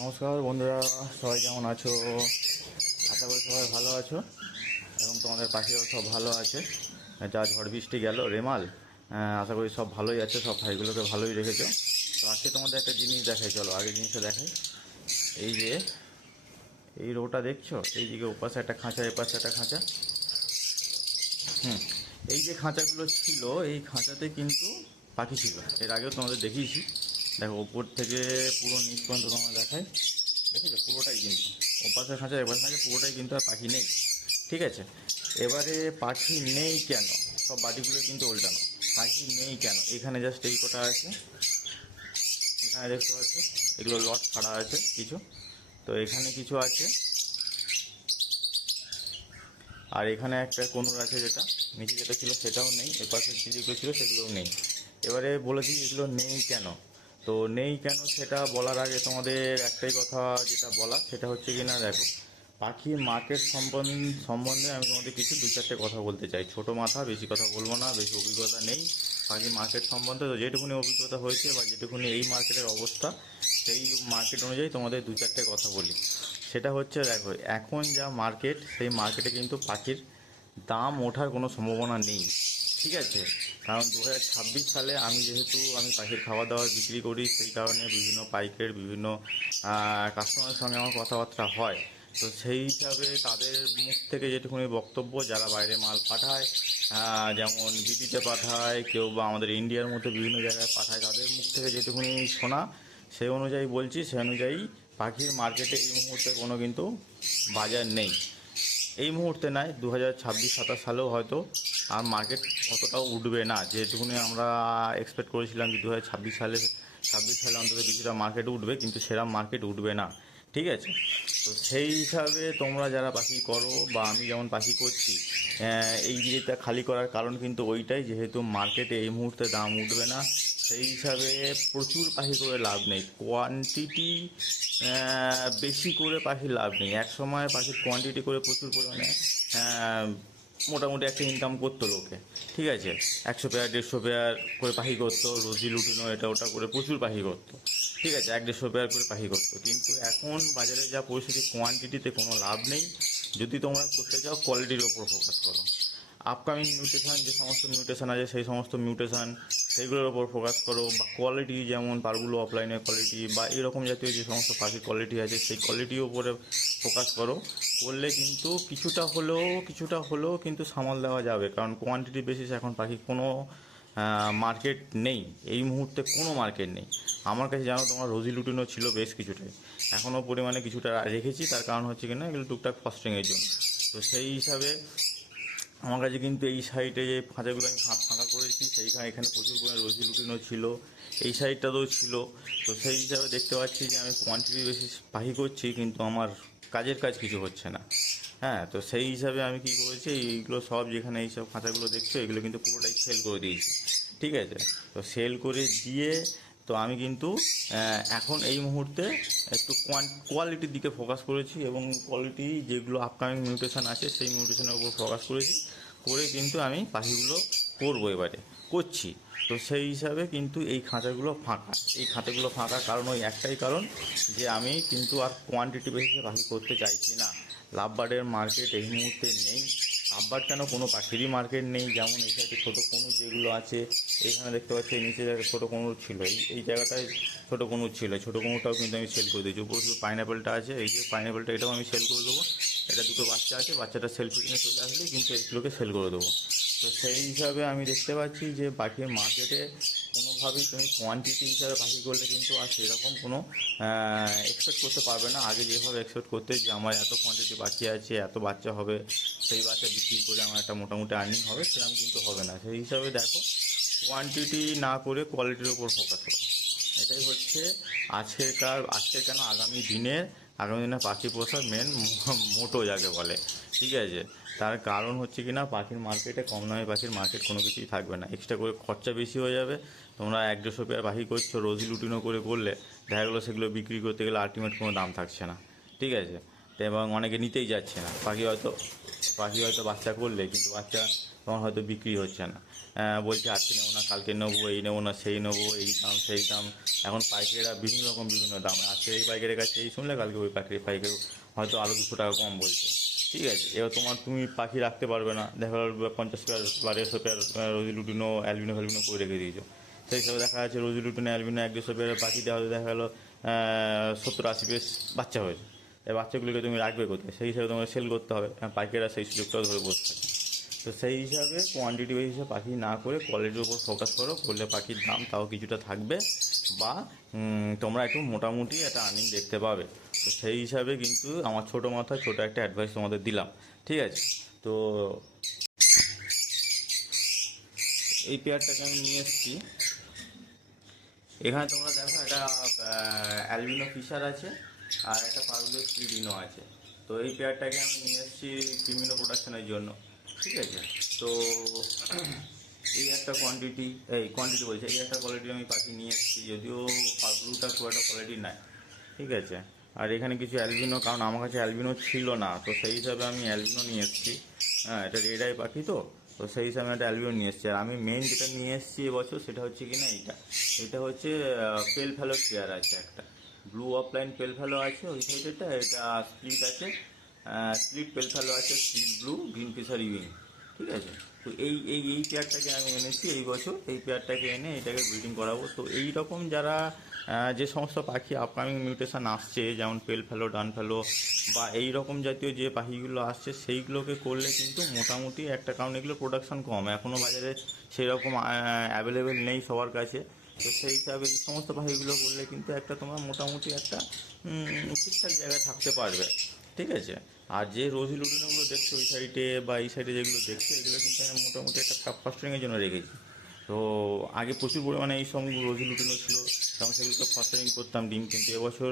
নমস্কার বন্ধুরা, সবাই কেমন আছো? আশা করি সবাই ভালো আছো এবং তোমাদের পাখিও সব ভালো আছে। যা ঝড় বৃষ্টি গেল রেমাল, আশা করি সব ভালোই আছে, সব ভাইগুলোকে ভালোই রেখেছো। তো আজকে তোমাদের একটা জিনিস দেখাই, চলো আগে জিনিসটা দেখাই। এই যে এই রোটা দেখছো, এই দিকে ওপাশে একটা খাঁচা, এপাশে একটা খাঁচা। এই যে খাঁচাগুলো ছিল, এই খাঁচাতে কিন্তু পাখি ছিল। এর আগেও তোমাদের দেখিয়েছি। দেখো ওপর থেকে পুরো নিচ পর্যন্ত তোমার দেখায়, দেখেছো পুরোটাই কিন্তু ওপাশের খাঁচা এপাশের খাঁচা পুরোটাই কিন্তু আর পাখি নেই। ঠিক আছে, এবারে পাখি নেই কেন? সব বাটিগুলো কিন্তু উল্টানো। পাখি নেই কেন? এখানে জাস্ট এই কটা আছে, এখানে দেখতে পাচ্ছ এগুলো লট ছাড়া আছে কিছু, তো এখানে কিছু আছে, আর এখানে একটা কোনুর আছে, যেটা নিচে যেটা ছিল সেটাও নেই, এপাশে যেগুলো ছিল সেগুলোও নেই। এবারে বলেছি এগুলো নেই কেন। তো নেই কেন সেটা বলার আগে তোমাদের একটাই কথা যেটা বলা, সেটা হচ্ছে কি না, দেখো পাখির মার্কেট সম্বন্ধে আমি তোমাদের কিছু দু চারটে কথা বলতে চাই। ছোটো মাথা, বেশি কথা বলবো না, বেশি অভিজ্ঞতা নেই পাখির মার্কেট সম্বন্ধে। তো যেটুকুনি অভিজ্ঞতা হয়েছে বা যেটুকুনি এই মার্কেটের অবস্থা, সেই মার্কেট অনুযায়ী তোমাদের দু চারটে কথা বলি। সেটা হচ্ছে, দেখো এখন যা মার্কেট, সেই মার্কেটে কিন্তু পাখির দাম ওঠার কোনো সম্ভাবনা নেই। ঠিক আছে, কারণ 2026 সালে আমি পাখির খাওয়া দাওয়া বিক্রি করি, সেই কারণে বিভিন্ন পাইকের বিভিন্ন কাস্টমারের সঙ্গে আমার কথাবার্তা হয়। তো সেই হিসাবে তাদের মুখ থেকে যেটুকুনি বক্তব্য, যারা বাইরে মাল পাঠায়, যেমন বিদিতে পাঠায় কেউ, বা আমাদের ইন্ডিয়ার মধ্যে বিভিন্ন জায়গায় পাঠায়, তাদের মুখ থেকে যেটুকুনি শোনা, সেই অনুযায়ী বলছি। সেই অনুযায়ী পাখির মার্কেটে এই মুহূর্তে কোনো কিন্তু বাজার নেই। এই মুহূর্তে নয়, 2026-27 সালেও হয়তো আর মার্কেট অতটাও উঠবে না, যেটুকুনি আমরা এক্সপেক্ট করেছিলাম যে 2026 সালে অন্তত কিছুটা মার্কেট উঠবে, কিন্তু সেরকম মার্কেট উঠবে না। ঠিক আছে, তো সেই হিসাবে তোমরা যারা পাখি করো বা আমি যেমন পাখি করছি, এই জিনিসটা খালি করার কারণ কিন্তু ওইটাই, যেহেতু মার্কেটে এই মুহূর্তে দাম উঠবে না। সেই হিসাবে প্রচুর পাখি করে লাভ নেই, কোয়ান্টিটি বেশি করে পাখির লাভ নেই। এক সময় পাখির কোয়ান্টিটি করে প্রচুর পরিমাণে মোটামুটি একটা ইনকাম করতো লোকে। ঠিক আছে, 100 পেয়ার 150 পেয়ার করে পাখি করতো, রোজি লুটিনো এটা ওটা করে প্রচুর পাখি করতো। ঠিক আছে, 100-150 পেয়ার করে পাখি করতো। কিন্তু এখন বাজারে যা পরিস্থিতি, কোয়ান্টিটিতে কোনো লাভ নেই। যদি তোমরা করতে চাও, কোয়ালিটির ওপর ফোকাস করো। আপকামিং মিউটেশন, যে সমস্ত মিউটেশন আছে সেই সমস্ত মিউটেশন, সেইগুলোর ওপর ফোকাস করো। বা কোয়ালিটি, যেমন পারগুলো অফলাইনের কোয়ালিটি বা এরকম জাতীয় যে সমস্ত পাখির কোয়ালিটি আছে, সেই কোয়ালিটির ওপরে ফোকাস করো। করলে কিন্তু কিছুটা হলেও কিন্তু সামাল দেওয়া যাবে, কারণ কোয়ান্টিটি বেসিস এখন পাখির কোনো মার্কেট নেই। এই মুহূর্তে কোনো মার্কেট নেই আমার কাছে। জানো তোমার রোজি লুটিনও ছিল বেশ কিছুটাই, এখনও পরিমাণে কিছুটা রেখেছি। তার কারণ হচ্ছে কিনা, এগুলো টুকটাক ফস্টিংয়ের জন্য। তো সেই হিসাবে আমার কাছে কিন্তু এই সাইডে যে খাঁচাগুলো আমি ফাঁকা করেছি, সেইখানে এখানে প্রচুর পরিমাণে রোজি লুটিনও ছিল, এই সাইডটাতেও ছিল। তো সেই হিসাবে দেখতে পাচ্ছি যে আমি কোয়ান্টিটি বেশি পাখি করছি, কিন্তু আমার কাজের কাজ কিছু হচ্ছে না। হ্যাঁ, তো সেই হিসাবে আমি কী করেছি, এইগুলো সব যেখানে এইসব খাঁচাগুলো দেখছো, এগুলো কিন্তু পুরোটাই সেল করে দিয়েছি। ঠিক আছে, তো সেল করে দিয়ে তো আমি কিন্তু এখন এই মুহূর্তে একটু কোয়ালিটির দিকে ফোকাস করেছি, এবং কোয়ালিটি যেগুলো আপকামিং মিউটেশন আছে সেই মিউটেশনের উপর ফোকাস করেছি। করে কিন্তু আমি পাখিগুলো করবো, এবারে করছি। তো সেই হিসাবে কিন্তু এই খাঁচাগুলো ফাঁকা। এই খাঁচাগুলো ফাঁকা কারণ ওই একটাই কারণ, যে আমি কিন্তু আর কোয়ান্টিটি বেসিসে পাখি করতে চাইছি না। লাভবার্ডের মার্কেট এই মুহূর্তে নেই। লাভবার্ড কেন, কোনো পাখিরই মার্কেট নেই। যেমন এই সাইডে ছোটো কনুর যেগুলো আছে, এইখানে দেখতে পাচ্ছি এই নিচে জায়গায় ছোটো কনুর ছিল, এই জায়গাটায় ছোটো কনুর ছিল, ছোটো কনুরটাও কিন্তু আমি সেল করে দিয়েছি। উপর শুধু পাইনঅ্যাপেলটা আছে, এই যে পাইনঅ্যাপেলটা, এটাও আমি সেল করে দেবো। এটা দুটো বাচ্চা আছে, বাচ্চাটা সেলফি কিনে চলে আসলেই কিন্তু এগুলোকে সেল করে দেবো। তো সেই হিসাবে আমি দেখতে পাচ্ছি যে পাখির মার্কেটে কোনোভাবেই তুমি কোয়ান্টিটি হিসাবে পাখি করলে কিন্তু আর সেরকম কোনো এক্সপেক্ট করতে পারবে না। আগে যেভাবে এক্সপেক্ট করতে, যে আমার এত কোয়ান্টিটি বাচ্চা আছে, এত বাচ্চা হবে, সেই বাচ্চা বিক্রি করে আমার একটা মোটামুটি আর্নিং হবে, সেরকম কিন্তু হবে না। সেই হিসাবে দেখো, কোয়ান্টিটি না করে কোয়ালিটির উপর ফোকাস করো। এটাই হচ্ছে আজকের কেন আগামী দিনে পাখি পোষার মেন মোটো যাকে বলে। ঠিক আছে, তার কারণ হচ্ছে কি না, পাখির মার্কেটে কম দামি পাখির মার্কেট কোনো কিছুই থাকবে না। এক্সট্রা করে খরচা বেশি হয়ে যাবে। তোমরা 100-150 পেয়ার পাখি করছো, রোজি লুটিনও করে করলে দেখা গেলো সেগুলো বিক্রি করতে গেলে আলটিমেট কোনো দাম থাকছে না। ঠিক আছে, তো এবং অনেকে নিতেই যাচ্ছে না। পাখি হয়তো বাচ্চা করলে, কিন্তু বাচ্চা তোমার হয়তো বিক্রি হচ্ছে না। বলছে আজকে নেবো না, কালকে নেবো, এই নেবো না, সেই নেবো, এই দাম সেই দাম। এখন পাইকারিরা বিভিন্ন রকম বিভিন্ন দাম, আজকে এই পাইকারের কাছে এই শুনলে কালকে ওই পাইকারি হয়তো আরও 200 টাকা কম বলছে। ঠিক আছে, এবার তুমি পাখি রাখতে পারবে না, দেখা গেল 50 পেয়ার বা 150 পেয়ার রোজি লুটিনো অ্যালবিনো ফ্যালবিনো করে রেখে দিয়েছো। সেই হিসাবে দেখা যাচ্ছে রোজি লুটিনো অ্যালবিনো 150 পেয়ারের পাখি দেওয়া হয়তো দেখা গেলো 70-80 পিস বাচ্চা হয়েছে। এই বাচ্চাগুলিকে তুমি রাখবে কোথায়? সেই হিসাবে তোমাকে সেল করতে হবে, পাইকাররা সেই সুযোগটাও ধরে বসে থাকে। তো সেই হিসাবে কোয়ান্টিটি বেসিসে পাখি না করে কোয়ালিটির উপর ফোকাস করো, করলে পাখির দাম তাও কিছুটা থাকবে, বা তোমরা একটু মোটামুটি একটা আর্নিং দেখতে পাবে। তো সেই হিসাবে কিন্তু আমার ছোটো মাথায় ছোটো একটা অ্যাডভাইস তোমাদের দিলাম। ঠিক আছে, তো এই পেয়ারটাকে আমি নিয়ে এসেছি। এখানে তোমরা দেখো একটা অ্যালবিনো ফিশার আছে আর একটা পারুলিও স্প্লিডিনো আছে। তো এই পেয়ারটাকে আমি নিয়ে এসেছি ক্রিমিনো প্রোডাকশনের জন্য। ঠিক আছে, তো এই একটা কোয়ান্টিটি বলছে, এই একটা কোয়ালিটি আমি পাখি নিয়ে এসেছি, যদিও পারুলুটা খুব একটা কোয়ালিটি নাই। ঠিক আছে, আর এখানে কিছু অ্যালবিনো, কারণ আমার কাছে অ্যালবিনো ছিল না, তো সেই হিসাবে আমি অ্যালবিনো নিয়ে এসেছি। হ্যাঁ, এটা রেড আই পাখি, তো তো সেই হিসাবে একটা অ্যালবিনো নিয়ে এসেছি। আর আমি মেন যেটা নিয়ে এসেছি এবছর সেটা হচ্ছে কি না, এটা হচ্ছে পেল ফ্যালো চেয়ার আছে একটা, ব্লু অফলাইন পেল ফ্যালো আছে ওই সাইডেরটা, এটা স্প্লিট আছে, স্প্লিট পেল ফ্যালো আছে, স্প্লিট ব্লু গ্রিন ফিশার ইউইং। ঠিক আছে, তো এই পেয়ারটাকে আমি এনেছি এই বছর, এই পেয়ারটাকে এনে এটাকে ব্রিডিং করাবো। তো এই রকম যারা যে সমস্ত পাখি আপকামিং মিউটেশন আসছে, যেমন পেল ফ্যালো, ডান ফ্যালো বা এই রকম জাতীয় যে পাখিগুলো আসছে, সেইগুলোকে করলে কিন্তু মোটামুটি একটা, কারণ এগুলো প্রোডাকশন কম, এখনও বাজারে সেরকম অ্যাভেলেবেল নেই সবার কাছে। তো সেই হিসাবে এই সমস্ত পাখিগুলো করলে কিন্তু একটা তোমরা মোটামুটি একটা ঠিকঠাক জায়গায় থাকতে পারবে। ঠিক আছে, আর যে রোজি লুটিনোগুলো দেখছো ওই সাইডে বা এই সাইডে যেগুলো দেখছো, এগুলো কিন্তু আমি মোটামুটি একটা কাপ ফাস্টারিংয়ের জন্য রেখেছি। তো আগে প্রচুর পরিমাণে এই সব রোজি লুটিনো ছিল, তখন সেগুলোকে ফাস্টারিং করতাম ডিম, কিন্তু এবছর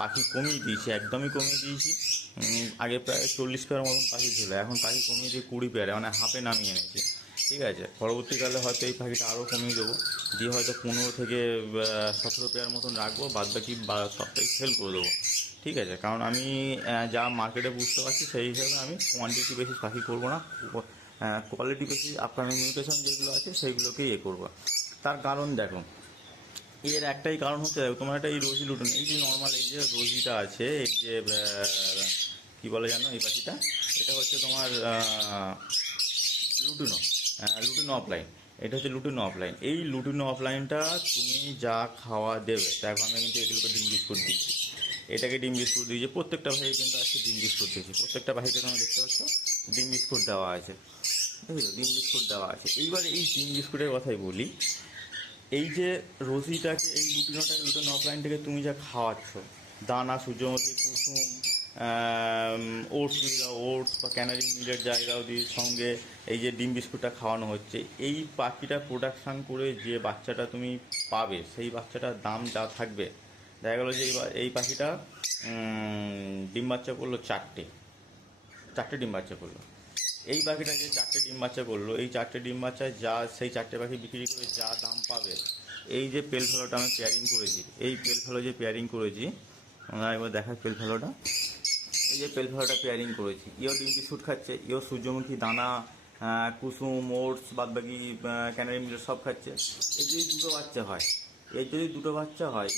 পাখি কমিয়ে দিয়েছি, একদমই কমিয়ে দিয়েছি। আগে প্রায় 40 পেয়ার মতন পাখি ছিল, এখন পাখি কমিয়ে দিয়ে 20 পেয়ারে, মানে হাফে নামিয়ে এনেছি। ঠিক আছে, পরবর্তীকালে হয়তো এই পাখিটা আরও কমিয়ে দেবো, দিয়ে হয়তো 15 থেকে 17 পেয়ার মতন রাখবো, বাদ বাকি সবটাই সেল করে দেবো। ঠিক আছে, কারণ আমি যা মার্কেটে বুঝতে পারছি সেই হিসাবে আমি কোয়ান্টিটি বেশি পাখি করবো না, কোয়ালিটি বেশি আপকামিং মিউটেশন যেগুলো আছে সেইগুলোকেই করবো। তার কারণ দেখো, এর একটাই কারণ হচ্ছে, দেখো তোমার একটা এই রোজি লুটন, এই যে নর্মাল এই যে রোজিটা আছে, এই যে কী বলে জানো এই পাখিটা, এটা হচ্ছে তোমার লুটিনো, লুটিনো অফলাইন। এটা হচ্ছে লুটিনো অফলাইন। এই লুটিনো অফলাইনটা তুমি যা খাওয়া দেবে, দেখো আমি কিন্তু এগুলোকে ডিম বিস্কুট দিচ্ছি, এটাকে ডিম বিস্কুট দিয়েছি, প্রত্যেকটা ভাই কিন্তু আজকে ডিম বিস্কুট দিয়েছি, প্রত্যেকটা ভাইকে তোমরা দেখতে পাচ্ছ ডিম বিস্কুট দেওয়া আছে। বুঝলো, ডিম বিস্কুট দেওয়া আছে। এইবারে এই ডিম বিস্কুটের কথাই বলি, এই যে রোজিটাকে, এই লুটিনোটাকে, লুটিনো অফলাইনটাকে তুমি যা খাওয়াচ্ছ, দানা, সূর্যমুখী কুসুম, ওটস দিয়ে দাও, ওটস বা ক্যানারি মিলের জায়গাও দিয়ে, সঙ্গে এই যে ডিম বিস্কুটটা খাওয়ানো হচ্ছে, এই পাখিটা প্রোডাকশান করে যে বাচ্চাটা তুমি পাবে, সেই বাচ্চাটার দাম যা থাকবে, দেখা গেলো যে এই পাখিটা ডিম বাচ্চা করলো চারটে ডিম বাচ্চা করলো, এই পাখিটা যে 4টে ডিম বাচ্চা করলো, এই 4টে ডিম বাচ্চায় যা সেই 4টে পাখি বিক্রি করে যা দাম পাবে, এই যে পেল ফেলোটা আমি পেয়ারিং করেছি, এই পেল ফেলো যে পেয়ারিং করেছি, আমরা একবার দেখাই পেল ফেলোটা, এই যে পেল ফেলোটা পেয়ারিং করেছি, ইও ডিম বিস্কুট খাচ্ছে, ইও সূর্যমুখী দানা, কুসুম, ওটস, বাদ বাকি ক্যানারি মিলের সব খাচ্ছে। এই যদি দুটো বাচ্চা হয়,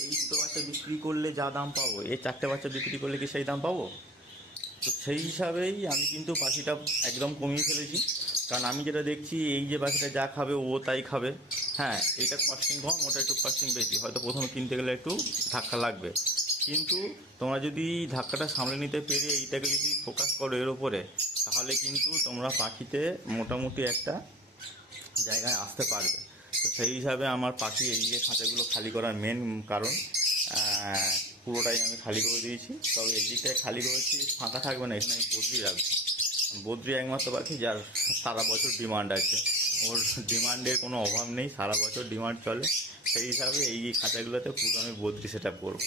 এই দুটো বাচ্চা বিক্রি করলে যা দাম পাবো, এই 4টে বাচ্চা বিক্রি করলে কি সেই দাম পাবো? তো সেই হিসাবেই আমি কিন্তু পাখিটা একদম কমিয়ে ফেলেছি, কারণ আমি যেটা দেখছি, এই যে পাখিটা যা খাবে ও তাই খাবে। হ্যাঁ, এটা কস্টিং কম, ওটা একটু কস্টিং বেশি, হয়তো প্রথমে কিনতে গেলে একটু ধাক্কা লাগবে, কিন্তু তোমরা যদি ধাক্কাটা সামলে নিতে পেরে এইটাকে যদি ফোকাস করো এর ওপরে, তাহলে কিন্তু তোমরা পাখিতে মোটামুটি একটা জায়গায় আসতে পারবে। তো সেই হিসাবে আমার পাখি এই যে খাঁচাগুলো খালি করার মেন কারণ, পুরোটাই আমি খালি করে দিয়েছি, তবে এই দিকটায় খালি করেছি, ফাঁকা থাকবে না, এখানে আমি বদ্রি রাখবো। বদ্রি একমাত্র পাখি যার সারা বছর ডিমান্ড আছে, ওর ডিমান্ডের কোনো অভাব নেই, সারা বছর ডিমান্ড চলে। সেই হিসাবে এই খাঁচাগুলোতে পুরো আমি বদ্রি সেট আপ করবো।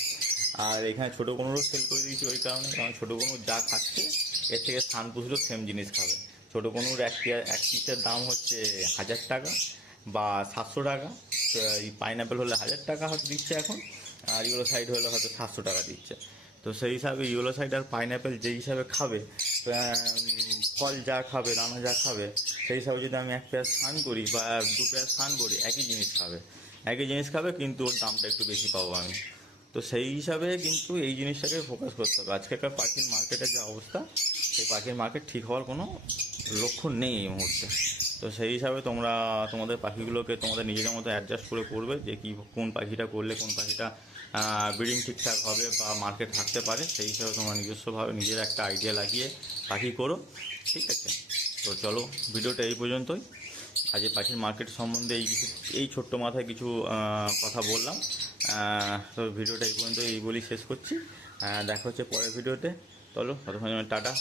আর এখানে ছোটো কোনোরও সেল করে দিয়েছি ওই কারণে, কারণ ছোটো কোনো যা খাচ্ছে এর থেকে স্থান পুষলেও সেম জিনিস খাবে। ছোটো কোনোর এক পিসের দাম হচ্ছে 1000 টাকা বা 700 টাকা, এই পাইনাপেল হলে 1000 টাকা হয়তো দিচ্ছে এখন, আর ইউরো সাইড হলে হয়তো 700 টাকা দিচ্ছে। তো সেই হিসাবে ইয়েলো সাইড আর পাইনঅ্যাপেল যেই হিসাবে খাবে, ফল যা খাবে, দানা যা খাবে, সেই হিসাবে যদি আমি এক পেয়ার স্নান করি বা দু পেয়ার স্নান করি, একই জিনিস খাবে কিন্তু ওর দামটা একটু বেশি পাবো আমি। তো সেই হিসাবে কিন্তু এই জিনিসটাকে ফোকাস করতে হবে। আজকেকার পাখির মার্কেটের যে অবস্থা, সেই পাখির মার্কেট ঠিক হওয়ার কোনো লক্ষণ নেই এই মুহূর্তে। তো সেই হিসাবে তোমরা তোমাদের পাখিগুলোকে তোমাদের নিজেদের মতো অ্যাডজাস্ট করে করবে, যে কি কোন পাখিটা করলে কোন পাখিটা ব্রিডিং ঠিকঠাক হবে বা মার্কেট থাকতে পারে, সেই হিসাবে তোমরা নিজস্বভাবে নিজের একটা আইডিয়া লাগিয়ে পাখি করো, ঠিক আছে? তো চলো, ভিডিওটা এই পর্যন্তই। আজ এই পাখির মার্কেট সম্বন্ধে এই ছোট্ট মাথায় কিছু কথা বললাম। তো ভিডিওটা এই পর্যন্ত এই বলেই শেষ করছি। দেখা হচ্ছে পরের ভিডিওতে। চলো, ততক্ষণ টাটা।